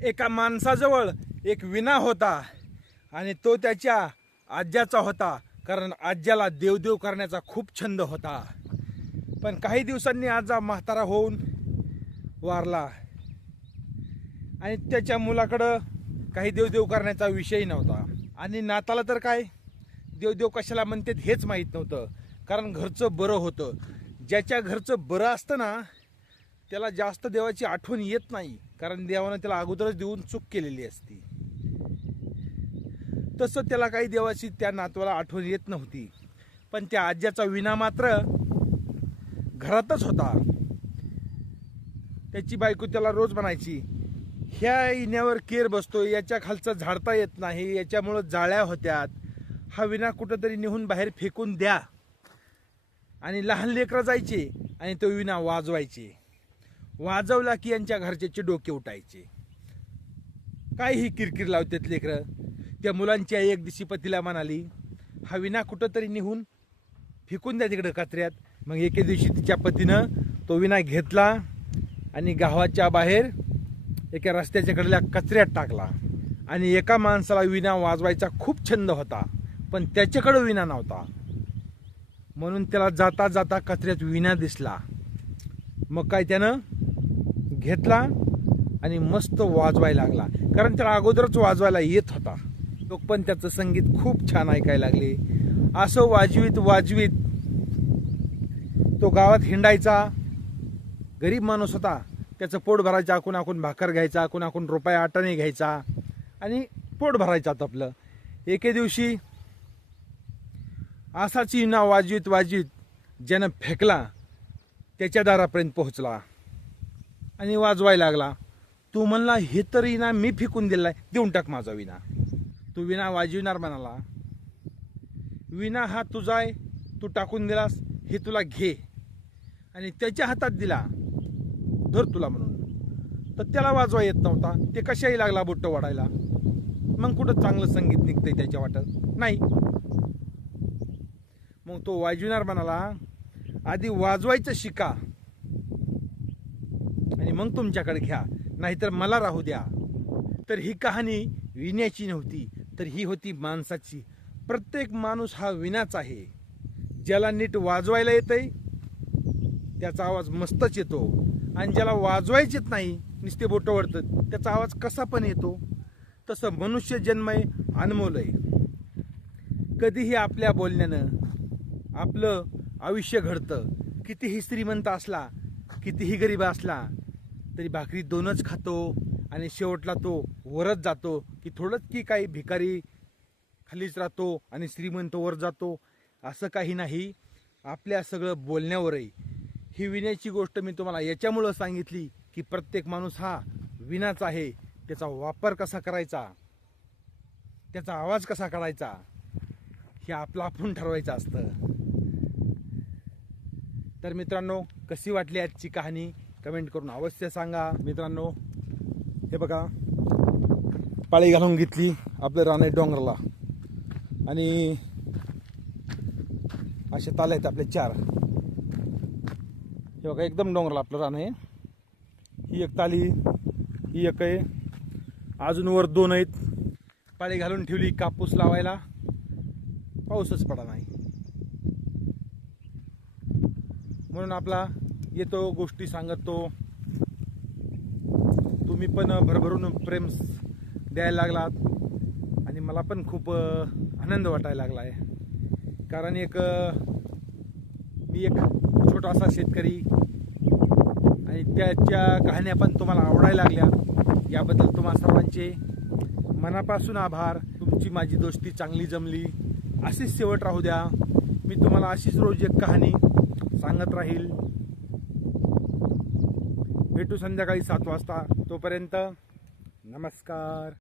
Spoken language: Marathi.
एका माणसाजवळ एक विणा होता आणि तो त्याच्या आज्याचा होता, कारण आज्याला देवदेव करण्याचा खूप छंद होता. पण काही दिवसांनी आजा म्हातारा होऊन वारला आणि त्याच्या मुलाकडं काही देवदेव करण्याचा विषय नव्हता. आणि नाताला तर काय देवदेव कशाला म्हणतात हेच माहीत नव्हतं, कारण घरचं बरं होतं. ज्याच्या घरचं बरं असतं ना त्याला जास्त देवाची आठवण येत नाही, कारण देवानं त्याला अगोदरच देऊन चूक केलेली असती. तसं त्याला काही देवाची त्या नातवाला आठवण येत नव्हती. पण त्या आज्याचा विणा मात्र घरातच होता. त्याची बायको त्याला रोज म्हणायची, ह्या इण्यावर केर बसतो, याच्या खालचं झाडता येत नाही, याच्यामुळं जाळ्या होत्यात, हा विणा कुठंतरी नेहून बाहेर फेकून द्या. आणि लहान लेकरं जायचे आणि तो विणा वाजवायचे. वाजवला की यांच्या घरच्याचे डोके उठायचे. काहीही किरकिर लावतात लेकरं. त्या मुलांची आई एक दिवशी पतीला म्हणाली, हा विणा कुठंतरी निहून फेकून द्या तिकडं कचऱ्यात. मग एके दिवशी तिच्या पतीनं तो विणा घेतला आणि गावाच्या बाहेर एका रस्त्याच्या कडेला कचऱ्यात टाकला. आणि एका माणसाला विणा वाजवायचा खूप छंद होता, पण त्याच्याकडं विणा नव्हता. म्हणून त्याला जाता जाता कचऱ्यात विणा दिसला. मग काय त्यानं घेतला आणि मस्त वाजवायला लागला, कारण त्याला अगोदरच वाजवायला येत होता. लोक पण त्याचं संगीत खूप छान ऐकायला लागले. असं वाजवीत वाजवीत तो गावात हिंडायचा. गरीब माणूस होता, त्याचं पोट भरायचं, आकून भाकर घ्यायचा, आकून रुपये आटाने घ्यायचा आणि पोट भरायचं आपलं. एके दिवशी असाच विणा वाजवीत वाजवीत ज्यानं फेकला त्याच्या दारापर्यंत पोहोचला आणि वाजवायला लागला. तू म्हणला, हे तर विणा मी फेकून दिलाय, देऊन टाक माझा विणा. तू विणा वाजविणार म्हणाला, विणा हा तुझा आहे, तू टाकून दिलास, हे तुला घे. आणि त्याच्या हातात दिला, धर तुला म्हणून. तर त्याला वाजवा येत नव्हता, ते कशाही लागला बोट्ट वाढायला. मग कुठं चांगलं संगीत निघतंय त्याच्या वाटत नाही. मग तो वाजविणार म्हणाला, आधी वाजवायचं शिका आणि मग तुमच्याकडे घ्या, नाहीतर मला राहू द्या. तर ही कहाणी विण्याची नव्हती, तर ही होती माणसाची. प्रत्येक माणूस हा विणाच आहे. ज्याला नीट वाजवायला येतंय त्याचा आवाज मस्तच येतो, आणि ज्याला वाजवायचेच नाही, नुसते बोटं वळतात, त्याचा आवाज कसा पण येतो. तसं मनुष्य जन्म आहे, अनमोल आहे. कधीही आपल्या बोलण्यानं आपलं आयुष्य घडतं. कितीही श्रीमंत असला, कितीही गरीब असला, तरी भाकरी दोनच खातो आणि शेवटला तो वरच जातो. की थोडंच की काही भिकारी खालीच राहतो आणि श्रीमंत वर जातो, असं काही नाही. आपल्या सगळं बोलण्यावरही ही विण्याची गोष्ट मी तुम्हाला याच्यामुळं सांगितली की प्रत्येक माणूस हा विणाच आहे. त्याचा वापर कसा करायचा, त्याचा आवाज कसा काढायचा, हे आपलं आपण ठरवायचं असतं. तर मित्रांनो, कशी वाटली आजची कहाणी कमेंट करून अवश्य सांगा. मित्रांनो, हे बघा, पाळी घालून घेतली आपलं रान आहे डोंगराला, आणि असे ताले आहेत आपले 4. हे बघा, एकदम डोंगराला आपलं रान आहे. ही एक ताली, ही एक आहे, अजून वर 2 आहेत. पाळी घालून ठेवली कापूस लावायला, पाऊसच पडा नाही. म्हणून आपला येतो, गोष्टी सांगतो. तुम्ही पण भरभरून प्रेम द्यायला लागलात आणि मला पण खूप आनंद वाटायला लागला आहे. कारण मी एक छोटासा शेतकरी आणि त्याच्या कहाण्या पण तुम्हाला आवडायला लागल्या. याबद्दल तुम्हा सर्वांचे मनापासून आभार. तुमची माझी दोस्ती चांगली जमली, अशीच शेवट राहू द्या. मी तुम्हाला अशीच रोज एक कहाणी सांगत राहील. भेटू संध्याकाळी 7 वाजता. तोपर्यंत नमस्कार.